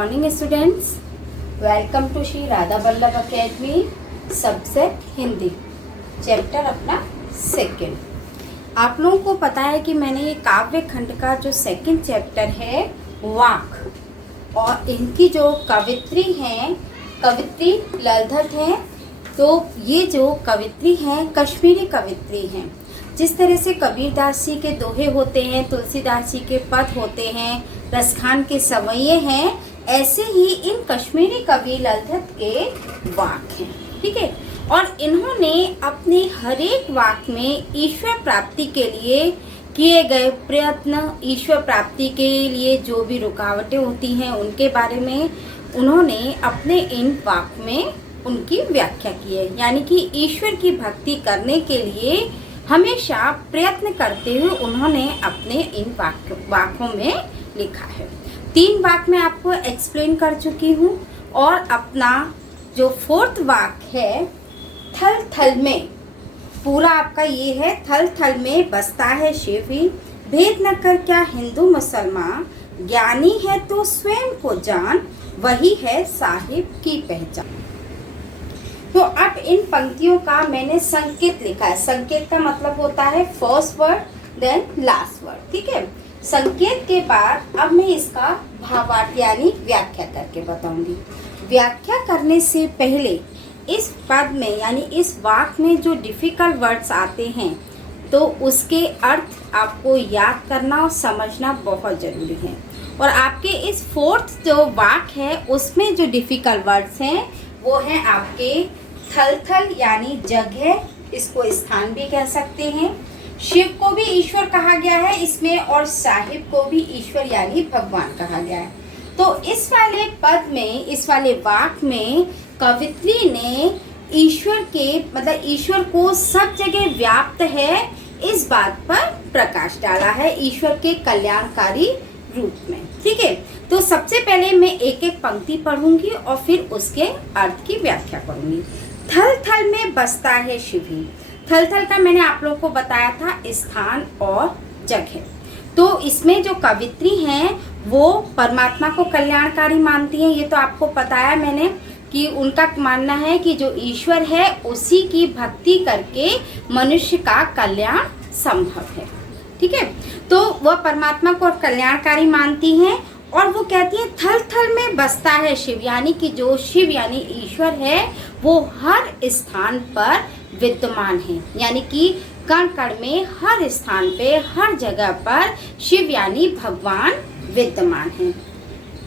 Morning students, welcome to Shri Radha Vallabh academy. Subject Hindi, chapter अपना second. आप लोगों को पता है कि मैंने ये काव्य खंड का जो सेकंड चैप्टर है वाक, और इनकी जो कवित्री हैं, कवित्री ललधत हैं। तो ये जो कवित्री हैं कश्मीरी कवित्री हैं। जिस तरह से कबीरदास जी के दोहे होते हैं, तुलसीदास जी के पद होते हैं, रसखान के सवैये हैं, ऐसे ही इन कश्मीरी कवि ललधत के वाक हैं। ठीक है, और इन्होंने अपने हर एक वाक में ईश्वर प्राप्ति के लिए किए गए प्रयत्न, ईश्वर प्राप्ति के लिए जो भी रुकावटें होती हैं उनके बारे में उन्होंने अपने इन वाक में उनकी व्याख्या की है। यानी कि ईश्वर की भक्ति करने के लिए हमेशा प्रयत्न करते हुए उन्होंने अपने इन वाकों में लिखा है। 3 वाक मैं आपको एक्सप्लेन कर चुकी हूँ, और अपना जो 4th वाक है थल थल में, पूरा आपका ये है, थल थल में बसता है शिव ही, भेद न कर क्या हिंदू मुसलमान, ज्ञानी है तो स्वयं को जान, वही है साहिब की पहचान। तो अब इन पंक्तियों का मैंने संकेत लिखा है। संकेत का मतलब होता है first word then last word. ठीक है, संकेत के बाद अब मैं इसका भावार्थ यानी व्याख्या करके बताऊंगी। व्याख्या करने से पहले इस पद में यानी इस वाक में जो डिफिकल्ट वर्ड्स आते हैं तो उसके अर्थ आपको याद करना और समझना बहुत ज़रूरी है। और आपके इस 4th जो वाक है उसमें जो डिफिकल्ट वर्ड्स हैं वो हैं आपके थल थल यानी जगह, इसको स्थान भी कह सकते हैं, शिव को भी ईश्वर कहा गया है इसमें, और साहिब को भी ईश्वर यानी भगवान कहा गया है। तो इस वाले पद में, इस वाले वाक में कवित्री ने ईश्वर के मतलब ईश्वर को सब जगह व्याप्त है इस बात पर प्रकाश डाला है, ईश्वर के कल्याणकारी रूप में। ठीक है, तो सबसे पहले मैं एक एक पंक्ति पढ़ूंगी और फिर उसके अर्थ की व्याख्या करूंगी। थल थल में बसता है शिव ही। थल थल का मैंने आप लोगों को बताया था स्थान और जगह। तो इसमें जो कवित्री हैं वो परमात्मा को कल्याणकारी मानती हैं, ये तो आपको बताया मैंने कि उनका मानना है कि जो ईश्वर है उसी की भक्ति करके मनुष्य का कल्याण संभव है। ठीक है, तो वह परमात्मा को कल्याणकारी मानती हैं, और वो कहती है थल थल में बसता है शिव, यानी कि जो शिव यानी ईश्वर है वो हर स्थान पर विद्यमान है। यानी कि कण कण में, हर स्थान पे, हर जगह पर शिव यानी भगवान विद्यमान है।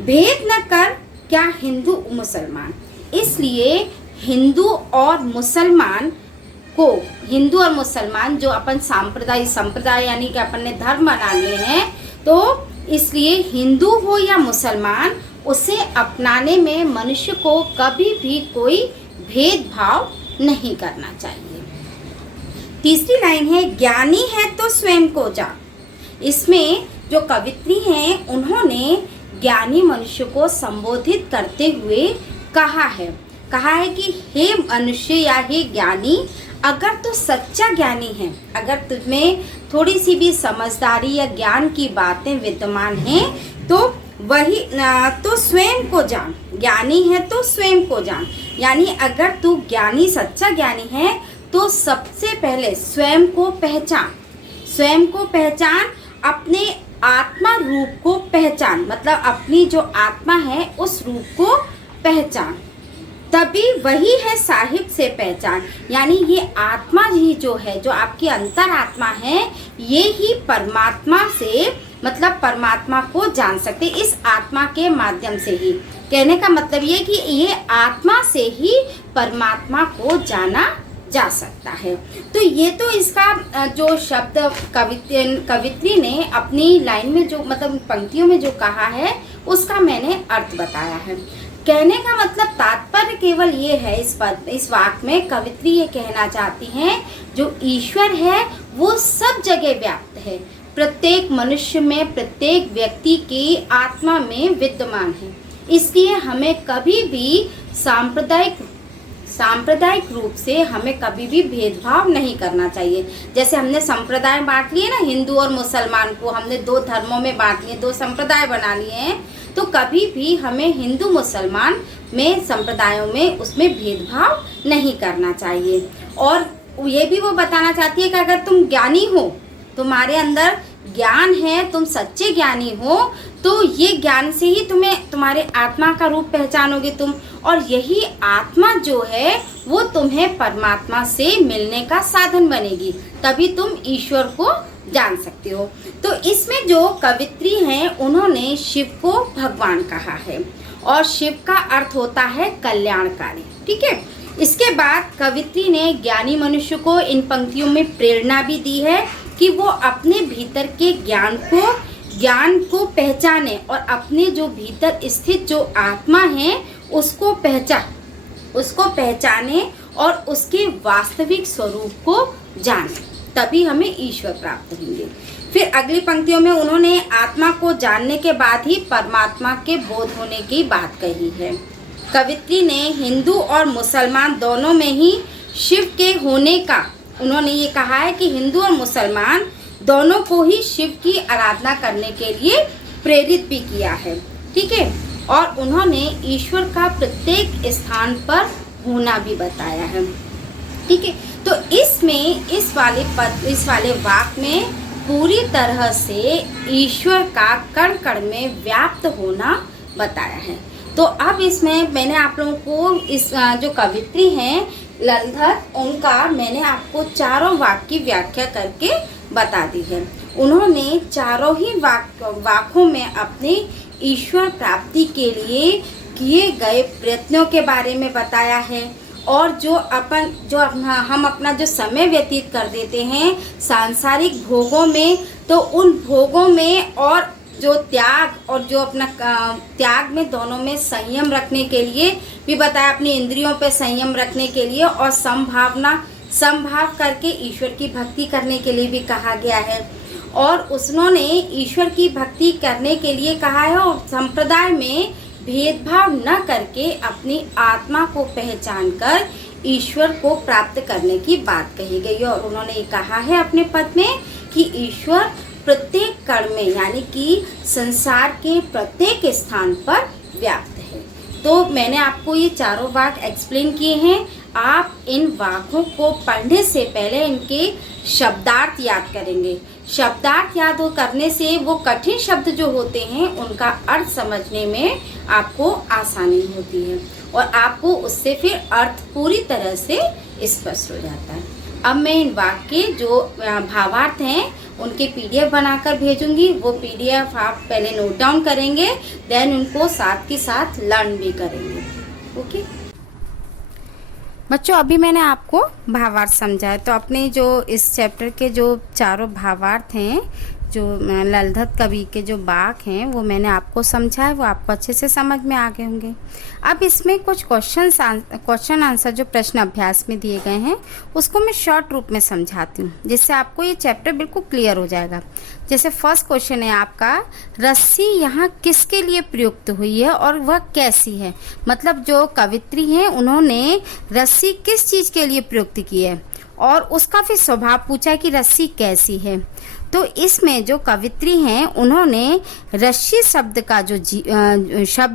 भेद न कर क्या हिंदू मुसलमान, इसलिए हिंदू और मुसलमान को, हिंदू और मुसलमान जो अपन संप्रदाय यानी कि अपन ने धर्म बना लिए हैं, तो इसलिए हिंदू हो या मुसलमान उसे अपनाने में मनुष्य को कभी भी कोई भेदभाव नहीं करना चाहिए। तीसरी लाइन है ज्ञानी है तो स्वयं को जान। इसमें जो कवित्री हैं उन्होंने ज्ञानी मनुष्य को संबोधित करते हुए कहा है कि हे मनुष्य या हे ज्ञानी, अगर तू सच्चा ज्ञानी है, अगर तुझमें थोड़ी सी भी समझदारी या ज्ञान की बातें विद्यमान हैं तो वही तो स्वयं को जान। ज्ञानी है तो स्वयं को जान, यानी अगर तू ज्ञानी, सच्चा ज्ञानी है तो सबसे पहले स्वयं को पहचान। स्वयं को पहचान, अपने आत्मा रूप को पहचान, मतलब अपनी जो आत्मा है उस रूप को पहचान, तभी वही है साहिब से पहचान। यानी ये आत्मा ही जो है, जो आपकी अंतर आत्मा है, ये ही परमात्मा से मतलब परमात्मा को जान सकते, इस आत्मा के माध्यम से ही। कहने का मतलब ये कि ये आत्मा से ही परमात्मा को जाना जा सकता है। तो ये तो इसका जो शब्द कवित्री ने अपनी लाइन में जो मतलब पंक्तियों में जो कहा है उसका मैंने अर्थ बताया है। कहने का मतलब तात्पर्य केवल ये है, इस वाक में कवित्री ये कहना चाहती हैं जो ईश्वर है वो सब जगह व्याप्त है, प्रत्येक मनुष्य में, प्रत्येक व्यक्ति की आत्मा में विद्यमान है। इसलिए हमें कभी भी सांप्रदायिक रूप से हमें कभी भी भेदभाव नहीं करना चाहिए। जैसे हमने संप्रदाय बांट लिए ना, हिंदू और मुसलमान को हमने 2 धर्मों में बांट लिए, 2 संप्रदाय बना लिए हैं, तो कभी भी हमें हिंदू मुसलमान में संप्रदायों में उसमें भेदभाव नहीं करना चाहिए। और ये भी वो बताना चाहती है कि अगर तुम ज्ञानी हो, तुम्हारे अंदर ज्ञान है, तुम सच्चे ज्ञानी हो, तो ये ज्ञान से ही तुम्हें तुम्हारे आत्मा का रूप पहचानोगे तुम, और यही आत्मा जो है वो तुम्हें परमात्मा से मिलने का साधन बनेगी, तभी तुम ईश्वर को जान सकते हो। तो इसमें जो कवित्री हैं उन्होंने शिव को भगवान कहा है, और शिव का अर्थ होता है कल्याणकारी। ठीक है, इसके बाद कवित्री ने ज्ञानी मनुष्य को इन पंक्तियों में प्रेरणा भी दी है कि वो अपने भीतर के ज्ञान को पहचाने और अपने जो भीतर स्थित जो आत्मा है उसको पहचाने और उसके वास्तविक स्वरूप को जाने, तभी हमें ईश्वर प्राप्त होंगे। फिर अगली पंक्तियों में उन्होंने आत्मा को जानने के बाद ही परमात्मा के बोध होने की बात कही है। कवित्री ने हिंदू और मुसलमान दोनों में ही शिव के होने का, उन्होंने ये कहा है कि हिंदू और मुसलमान दोनों को ही शिव की आराधना करने के लिए प्रेरित भी किया है। ठीक है, और उन्होंने ईश्वर का प्रत्येक स्थान पर होना भी बताया है। ठीक है, तो इसमें इस वाले वाक्य में पूरी तरह से ईश्वर का कण कण में व्याप्त होना बताया है। तो अब इसमें मैंने आप लोगों को इस जो कवित्री हैं ललधर, उनका मैंने आपको चारों वाक्य की व्याख्या करके बता दी है। उन्होंने चारों ही वाक्यों में अपने ईश्वर प्राप्ति के लिए किए गए प्रयत्नों के बारे में बताया है, और हम अपना जो समय व्यतीत कर देते हैं सांसारिक भोगों में, तो उन भोगों में और जो त्याग और जो अपना त्याग में दोनों में संयम रखने के लिए भी बताया, अपनी इंद्रियों पे संयम रखने के लिए, और समभाव करके ईश्वर की भक्ति करने के लिए भी कहा गया है। और उन्होंने ईश्वर की भक्ति करने के लिए कहा है और संप्रदाय में भेदभाव न करके अपनी आत्मा को पहचान कर ईश्वर को प्राप्त करने की बात कही गई है। और उन्होंने कहा है अपने पद में कि ईश्वर प्रत्येक कण में, यानी कि संसार के प्रत्येक स्थान पर व्याप्त है। तो मैंने आपको ये चारों वाक्य एक्सप्लेन किए हैं। आप इन वाक्यों को पढ़ने से पहले इनके शब्दार्थ याद करेंगे। शब्दार्थ याद करने से वो कठिन शब्द जो होते हैं उनका अर्थ समझने में आपको आसानी होती है, और आपको उससे फिर अर्थ पूरी तरह से स्पष्ट हो जाता है। अब मैं इन वाक्य के जो भावार्थ हैं उनके PDF बनाकर भेजूंगी। वो PDF आप पहले नोट डाउन करेंगे, देन उनको साथ के साथ लर्न भी करेंगे। ओके बच्चों, अभी मैंने आपको भावार्थ समझाया, तो अपने जो इस चैप्टर के जो चारों भावार्थ हैं, जो ललधर कवि के जो वाक्य हैं, वो मैंने आपको समझाया, वो आपको अच्छे से समझ में आ गए होंगे। अब इसमें कुछ क्वेश्चन आंसर जो प्रश्न अभ्यास में दिए गए हैं उसको मैं शॉर्ट रूप में समझाती हूँ, जिससे आपको ये चैप्टर बिल्कुल क्लियर हो जाएगा। जैसे फर्स्ट क्वेश्चन है आपका, रस्सी यहाँ किसके लिए प्रयुक्त हुई है और वह कैसी है? मतलब जो कवित्री हैं उन्होंने रस्सी किस चीज़ के लिए प्रयुक्त की है, और उसका फिर स्वभाव पूछा है कि रस्सी कैसी है। तो इसमें जो कवित्री हैं उन्होंने रस्सी शब्द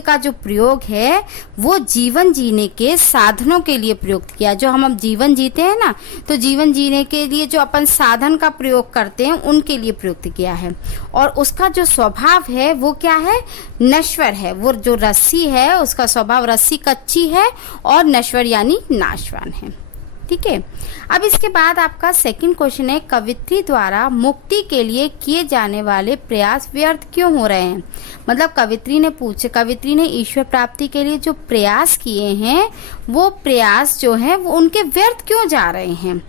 का जो प्रयोग है वो जीवन जीने के साधनों के लिए प्रयुक्त किया। जो हम जीवन जीते हैं ना, तो जीवन जीने के लिए जो अपन साधन का प्रयोग करते हैं उनके लिए प्रयुक्त किया है। और उसका जो स्वभाव है वो क्या है? नश्वर है। वो जो रस्सी है उसका स्वभाव, रस्सी कच्ची है और नश्वर यानी नाशवान है। ठीक है, अब इसके बाद आपका सेकंड क्वेश्चन है, कवित्री द्वारा मुक्ति के लिए किए जाने वाले प्रयास व्यर्थ क्यों हो रहे हैं? मतलब कवित्री ने ईश्वर प्राप्ति के लिए जो प्रयास किए हैं वो प्रयास जो है वो उनके व्यर्थ क्यों जा रहे हैं?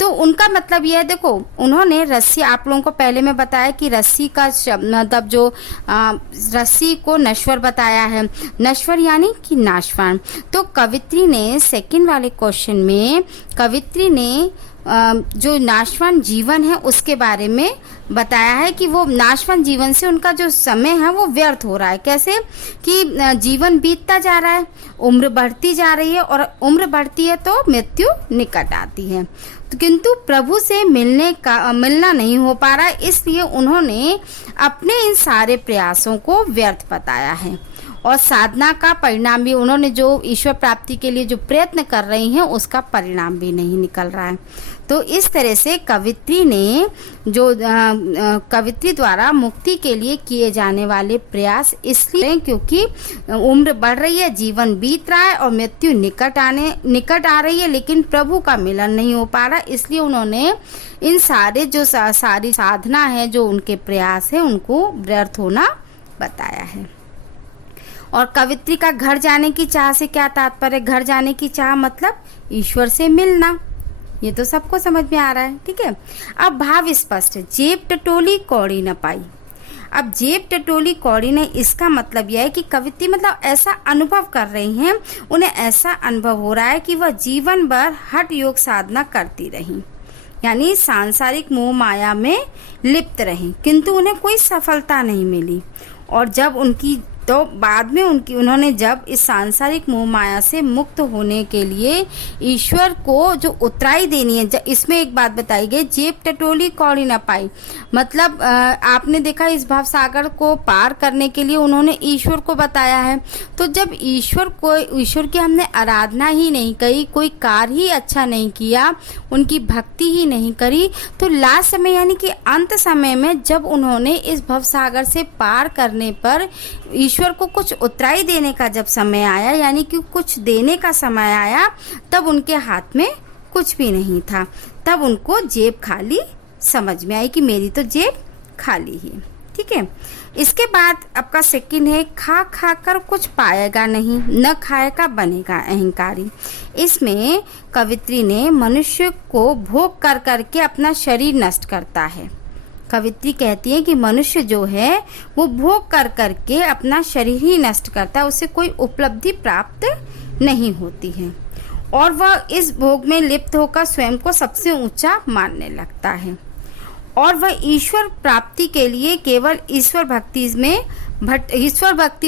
तो उनका मतलब यह है, देखो उन्होंने रस्सी, आप लोगों को पहले मैं बताया कि रस्सी का मतलब जो रस्सी को नश्वर बताया है, नश्वर यानी कि नाशवान। तो कवित्री ने सेकंड वाले क्वेश्चन में कवित्री ने जो नाशवान जीवन है उसके बारे में बताया है कि वो नाशवान जीवन से उनका जो समय है वो व्यर्थ हो रहा है। कैसे कि जीवन बीतता जा रहा है, उम्र बढ़ती जा रही है और उम्र बढ़ती है तो मृत्यु निकट आती है, तो किंतु प्रभु से मिलना नहीं हो पा रहा है, इसलिए उन्होंने अपने इन सारे प्रयासों को व्यर्थ बताया है और साधना का परिणाम भी, उन्होंने जो ईश्वर प्राप्ति के लिए जो प्रयत्न कर रही हैं उसका परिणाम भी नहीं निकल रहा है। तो इस तरह से कवित्री ने जो कवित्री द्वारा मुक्ति के लिए किए जाने वाले प्रयास इसलिए क्योंकि उम्र बढ़ रही है, जीवन बीत रहा है और मृत्यु निकट आ रही है, लेकिन प्रभु का मिलन नहीं हो पा रहा, इसलिए उन्होंने इन सारे जो सारी साधना है, जो उनके प्रयास है, उनको व्यर्थ होना बताया है। और कवित्री का घर जाने की चाह से क्या तात्पर्य? घर जाने की चाह मतलब ईश्वर से मिलना, ये तो सबको समझ में आ रहा है, ठीक है। अब भाव स्पष्ट है, जेब टटोली कौड़ी न पाई। अब जेब टटोली कौड़ी ने, इसका मतलब यह है कि कवित्री मतलब ऐसा अनुभव कर रही हैं, उन्हें ऐसा अनुभव हो रहा है कि वह जीवन भर हठ योग साधना करती रही, यानी सांसारिक मोह माया में लिप्त रही, किंतु उन्हें कोई सफलता नहीं मिली। और जब तो बाद में उन्होंने जब इस सांसारिक मोह माया से मुक्त होने के लिए ईश्वर को जो उतराई देनी है, इसमें एक बात बताई गई, जेब टटोली कौड़ी न पाई, मतलब आपने देखा इस भाव सागर को पार करने के लिए उन्होंने ईश्वर को बताया है। तो जब ईश्वर की हमने आराधना ही नहीं करी, कोई कार्य ही अच्छा नहीं किया, उनकी भक्ति ही नहीं करी, तो लास्ट समय यानी कि अंत समय में जब उन्होंने इस भव सागर से पार करने पर ईश्वर को कुछ उतराई देने का जब समय आया, यानी कि कुछ देने का समय आया, तब उनके हाथ में कुछ भी नहीं था। तब उनको जेब खाली समझ में आई कि मेरी तो जेब खाली ही, ठीक है। इसके बाद आपका सेकंड है, खा खा कर कुछ पाएगा नहीं, न खाएगा बनेगा अहंकारी। इसमें कवित्री ने मनुष्य को भोग कर करके अपना शरीर नष्ट करता है। कवित्री कहती है कि मनुष्य जो है वो भोग कर करके अपना शरीर ही नष्ट करता है, उसे कोई उपलब्धि प्राप्त नहीं होती है और वह इस भोग में लिप्त होकर स्वयं को सबसे ऊंचा मानने लगता है और वह ईश्वर प्राप्ति के लिए केवल ईश्वर भक्ति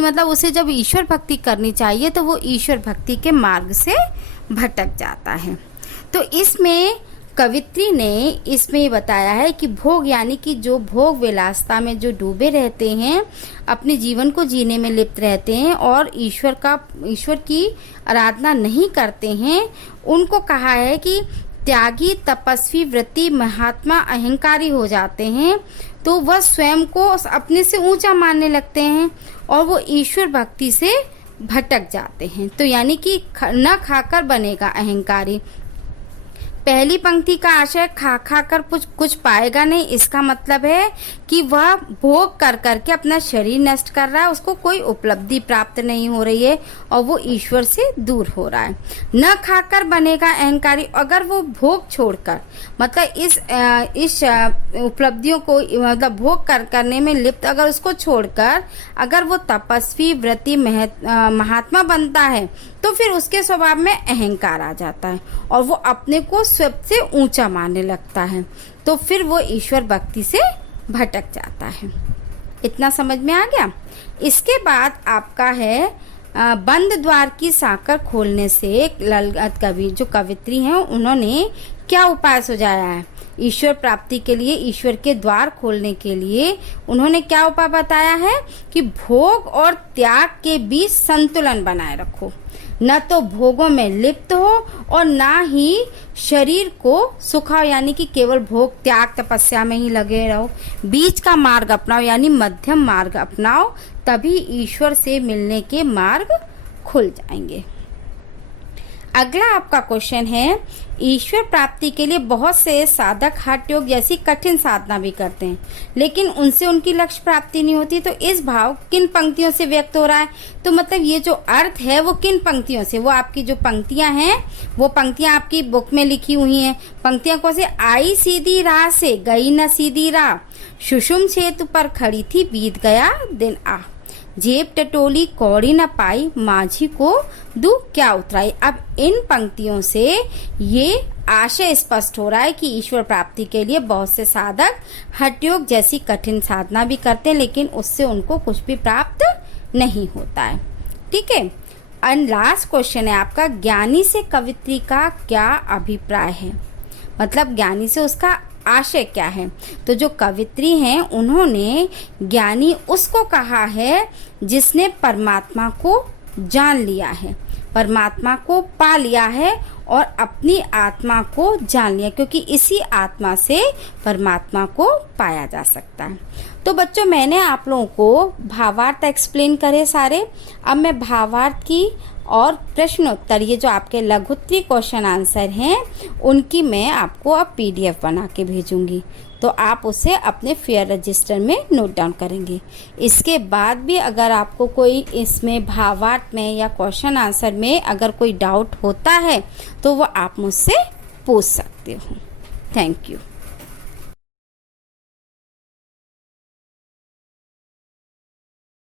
मतलब उसे जब ईश्वर भक्ति करनी चाहिए तो वो ईश्वर भक्ति के मार्ग से भटक जाता है। तो इसमें कवित्री ने इसमें बताया है कि भोग यानी कि जो भोग विलासता में जो डूबे रहते हैं, अपने जीवन को जीने में लिप्त रहते हैं और ईश्वर की आराधना नहीं करते हैं, उनको कहा है कि त्यागी, तपस्वी, व्रती, महात्मा, अहंकारी हो जाते हैं। तो वह स्वयं को अपने से ऊंचा मानने लगते हैं और वो ईश्वर भक्ति से भटक जाते हैं। तो यानी कि न खाकर बनेगा अहंकारी। पहली पंक्ति का आशय खा खा कर कुछ पाएगा नहीं, इसका मतलब है कि वह भोग कर करके अपना शरीर नष्ट कर रहा है, उसको कोई उपलब्धि प्राप्त नहीं हो रही है और वो ईश्वर से दूर हो रहा है। न खाकर बनेगा अहंकारी, अगर वो भोग छोड़कर मतलब इस उपलब्धियों को मतलब भोग करने में लिप्त अगर उसको छोड़कर अगर वो तपस्वी, व्रती, महात्मा बनता है तो फिर उसके स्वभाव में अहंकार आ जाता है और वो अपने को सबसे ऊंचा मानने लगता है, तो फिर वो ईश्वर भक्ति से भटक जाता है। इतना समझ में आ गया। इसके बाद आपका है बंद द्वार की साकर खोलने से ललगत कवि जो कवित्री हैं उन्होंने क्या उपाय सुझाया है ईश्वर प्राप्ति के लिए, ईश्वर के द्वार खोलने के लिए उन्होंने क्या उपाय बताया है कि भोग और त्याग के बीच संतुलन बनाए रखो, न तो भोगों में लिप्त हो और ना ही शरीर को सुखाओ, यानी कि केवल भोग त्याग तपस्या में ही लगे रहो। बीच का मार्ग अपनाओ यानी मध्यम मार्ग अपनाओ, तभी ईश्वर से मिलने के मार्ग खुल जाएंगे। अगला आपका क्वेश्चन है, ईश्वर प्राप्ति के लिए बहुत से साधक हठ योग जैसी कठिन साधना भी करते हैं लेकिन उनसे उनकी लक्ष्य प्राप्ति नहीं होती, तो इस भाव किन पंक्तियों से व्यक्त हो रहा है? तो मतलब ये जो अर्थ है वो किन पंक्तियों से, वो आपकी जो पंक्तियां हैं वो पंक्तियां आपकी बुक में लिखी हुई हैं। पंक्तियां कौन से? आई सीधी राह से गई न सीधी राह, सुषुम सेतु पर खड़ी थी बीत गया दिन आ। जेब टटोली कौड़ी न पाई, माझी को दुख क्या उतराई। अब इन पंक्तियों से ये आशय स्पष्ट हो रहा है कि ईश्वर प्राप्ति के लिए बहुत से साधक हठ योग जैसी कठिन साधना भी करते हैं, लेकिन उससे उनको कुछ भी प्राप्त नहीं होता है। ठीक है। एंड लास्ट क्वेश्चन है आपका, ज्ञानी से कवित्री का क्या अभिप्राय है। मतलब ज्ञानी से उसका आशय क्या है। तो जो कवित्री हैं उन्होंने ज्ञानी उसको कहा है जिसने परमात्मा को जान लिया है, परमात्मा को पा लिया है और अपनी आत्मा को जान लिया, क्योंकि इसी आत्मा से परमात्मा को पाया जा सकता है। तो बच्चों मैंने आप लोगों को भावार्थ एक्सप्लेन करे सारे। अब मैं भावार्थ की और प्रश्नोत्तर, ये जो आपके लघुत्तरी क्वेश्चन आंसर हैं, उनकी मैं आपको अब PDF बना के भेजूंगी, तो आप उसे अपने फेयर रजिस्टर में नोट डाउन करेंगे। इसके बाद भी अगर आपको कोई इसमें भावार्थ में या क्वेश्चन आंसर में अगर कोई डाउट होता है तो वो आप मुझसे पूछ सकते हो। Thank you.